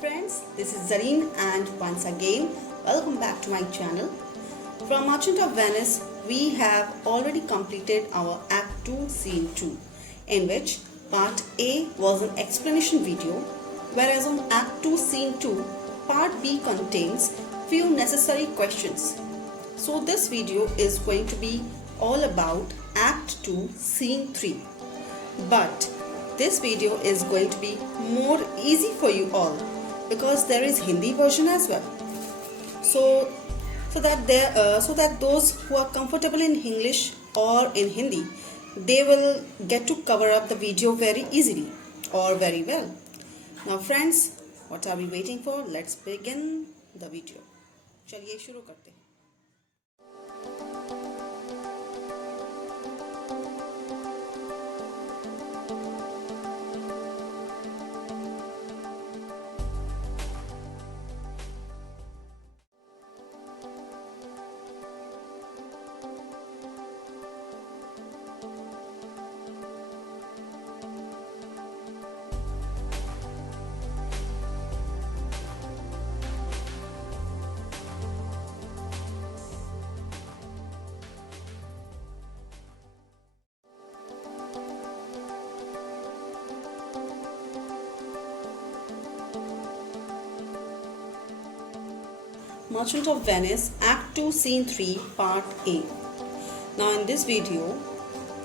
friends, this is Zareen and once again welcome back to my channel. From Merchant of Venice, we have already completed our Act 2 Scene 2, in which Part A was an explanation video, whereas on Act 2 Scene 2, Part B contains few necessary questions. So this video is going to be all about Act 2 Scene 3. But this video is going to be more easy for you all because there is Hindi version as well. So that those who are comfortable in English or in Hindi, they will get to cover up the video very easily or very well. Now friends, what are we waiting for? Let's begin the video. चलिए शुरू करते हैं. Merchant of Venice, Act 2, Scene 3, Part A. Now in this video,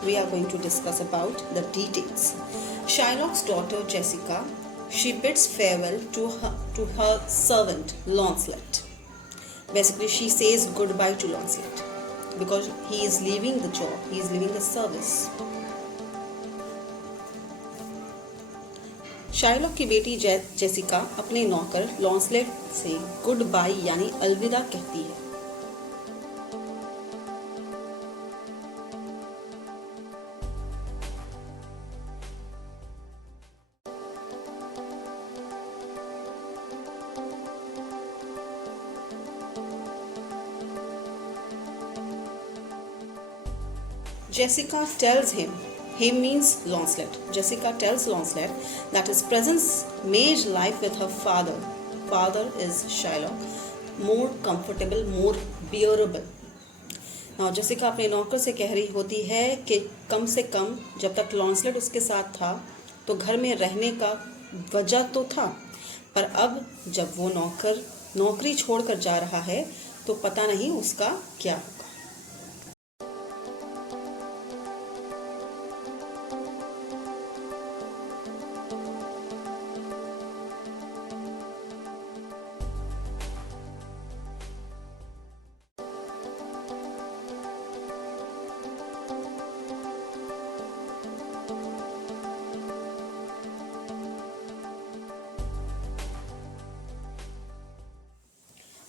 we are going to discuss about the details. Shylock's daughter Jessica, she bids farewell to her servant Lancelot. Basically, she says goodbye to Lancelot because he is leaving the job, he is leaving the service. Shylock की बेटी Jessica अपने नौकर लॉन्सलेट से good bye यानी अलविदा कहती है. Jessica tells him means Lancelot. Jessica tells Lancelot that his presence made life with her father is Shylock more comfortable, more bearable. Now Jessica अपने नौकर से कह रही होती है कि कम से कम जब तक Lancelot उसके साथ था तो घर में रहने का वजह तो था, पर अब जब वो नौकर नौकरी छोड़कर जा रहा है तो पता नहीं उसका क्या होगा.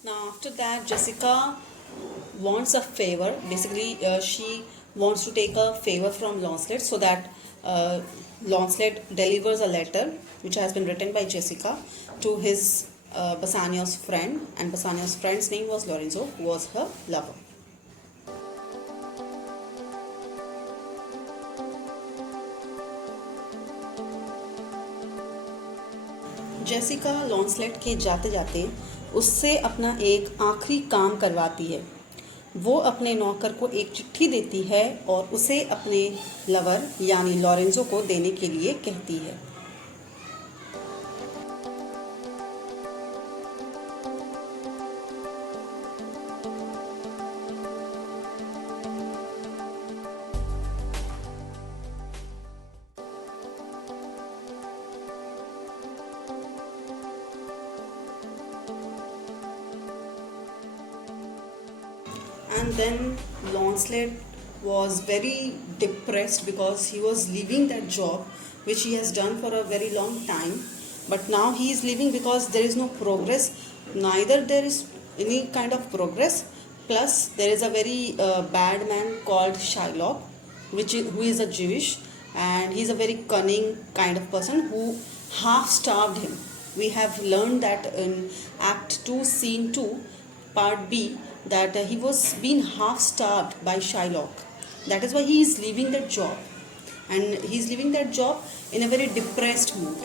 Now after that, Jessica wants a favor. Basically, she wants to take a favor from Lancelot so that Lancelot delivers a letter which has been written by Jessica to his Bassanio's friend, and Bassanio's friend's name was Lorenzo, who was her lover. Jessica Lancelot के जाते जाते उससे अपना एक आखिरी काम करवाती है. वो अपने नौकर को एक चिट्ठी देती है और उसे अपने लवर यानी लॉरेंजो को देने के लिए कहती है. And then Lancelot was very depressed because he was leaving that job which he has done for a very long time, but now he is leaving because there is no progress. Neither there is any kind of progress, plus there is a very bad man called Shylock who is a Jewish, and he is a very cunning kind of person who half starved him. We have learned that in Act 2 Scene 2 Part B that he was being half starved by Shylock. That is why he is leaving that job, and he is leaving that job in a very depressed mood.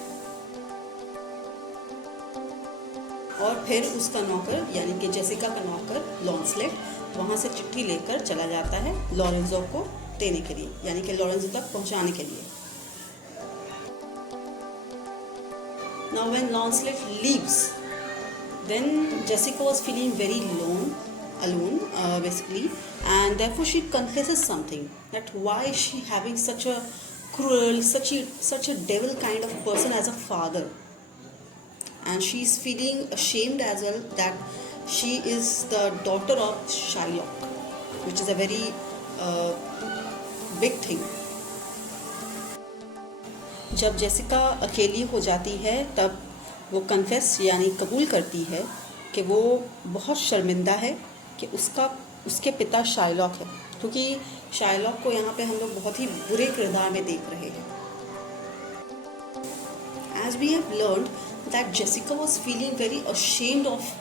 और फिर उसका नौकर यानी कि Jessica का नौकर लॉन्सलेट वहाँ से चिट्ठी लेकर चला जाता है लॉरेंजो को देने के लिए, यानी कि लॉरेंजो तक पहुँचाने के लिए। Now when Lancelot leaves, then Jessica was feeling very alone basically, and therefore she confesses something, that why is she having such a cruel, such a devil kind of person as a father, and she is feeling ashamed as well that she is the daughter of Shylock, which is a very big thing. जब Jessica अकेली हो जाती है तब वो confess यानी कबूल करती है कि वो बहुत शर्मिंदा है कि उसके पिता शाइलॉक है, क्योंकि शाइलॉक को यहाँ पे हम लोग बहुत ही बुरे किरदार में देख रहे हैं। As we have learned that Jessica was feeling very ashamed of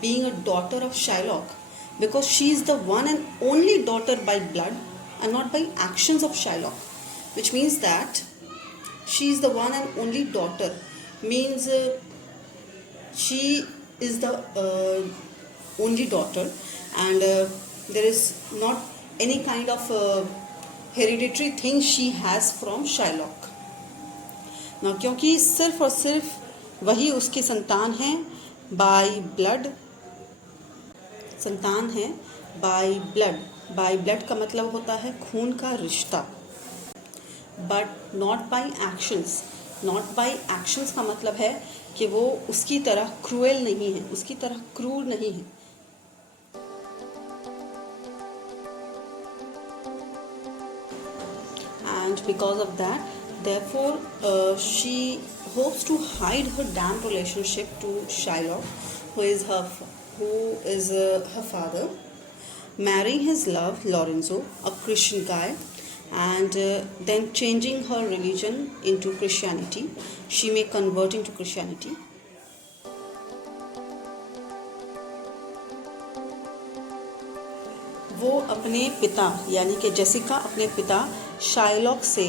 being a daughter of Shylock because she is the one and only daughter by blood and not by actions of Shylock, which means that she is the one and only daughter, means she is the only daughter, and there is not any kind of hereditary thing she has from Shylock. Now क्योंकि सिर्फ और सिर्फ वही उसकी संतान है by blood, संतान है by blood का मतलब होता है खून का रिश्ता, but not by actions. Not by actions का मतलब है कि वो उसकी तरह क्रूएल नहीं है, उसकी तरह क्रूर नहीं है। And because of that therefore she hopes to hide her damn relationship to Shylock, who is her father, marrying his love Lorenzo, a Christian guy, and then changing her religion into Christianity. She may convert into Christianity. वो अपने पिता यानी कि Jessica अपने पिता Shylock से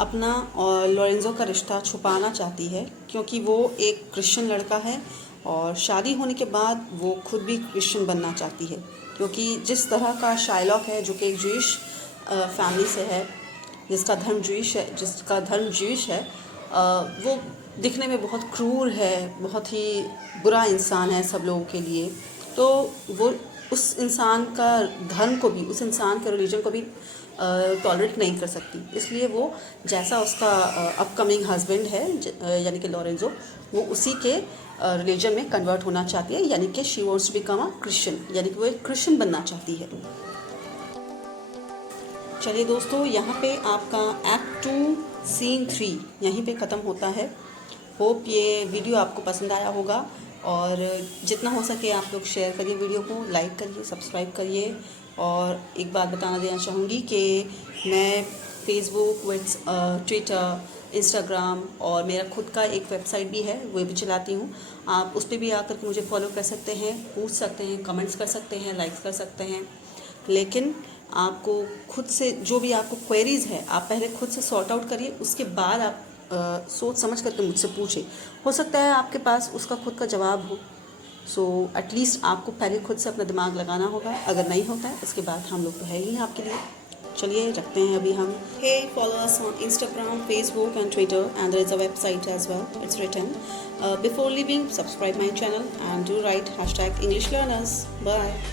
अपना और लॉरेंजो का रिश्ता छुपाना चाहती है, क्योंकि वो एक क्रिश्चियन लड़का है और शादी होने के बाद वो खुद भी क्रिश्चियन बनना चाहती है, क्योंकि जिस तरह का शाइलॉक है जो कि एक जूइश फैमिली से है, जिसका धर्म जूइश है, वो दिखने में बहुत क्रूर है, बहुत ही बुरा इंसान है सब लोगों के लिए। तो वो उस इंसान का धर्म को भी, उस इंसान के रिलीजन को भी टॉलरेट नहीं कर सकती, इसलिए वो जैसा उसका अपकमिंग हस्बैंड है यानी कि लॉरेंजो, वो उसी के रिलीजन में कन्वर्ट होना चाहती है, यानी कि she wants to become a Christian, यानी कि वो एक क्रिश्चियन बनना चाहती है। चलिए दोस्तों, यहाँ पे आपका एक्ट 2 सीन 3 यहीं पे ख़त्म होता है। होप ये वीडियो आपको पसंद आया होगा, और जितना हो सके आप लोग शेयर करिए वीडियो को, लाइक करिए, सब्सक्राइब करिए। और एक बात बताना देना चाहूँगी कि मैं फेसबुक, ट्विटर, इंस्टाग्राम और मेरा खुद का एक वेबसाइट भी है, वो भी चलाती हूँ। आप उस पर भी आकर के मुझे फॉलो कर सकते हैं, पूछ सकते हैं, कमेंट्स कर सकते हैं, लाइक्स कर सकते हैं। लेकिन आपको खुद से जो भी आपको क्वेरीज़ है, आप पहले खुद से सॉर्ट आउट करिए, उसके बाद आप सोच समझ करके मुझसे पूछें। हो सकता है आपके पास उसका खुद का जवाब हो, सो एटलीस्ट आपको पहले खुद से अपना दिमाग लगाना होगा। अगर नहीं होता है इसके बाद हम लोग तो है ही आपके लिए। चलिए रखते हैं अभी हम। Hey, follow us on Instagram, Facebook and Twitter, and there is a website as well. It's written. Before leaving, subscribe my channel and do write #EnglishLearners. Bye.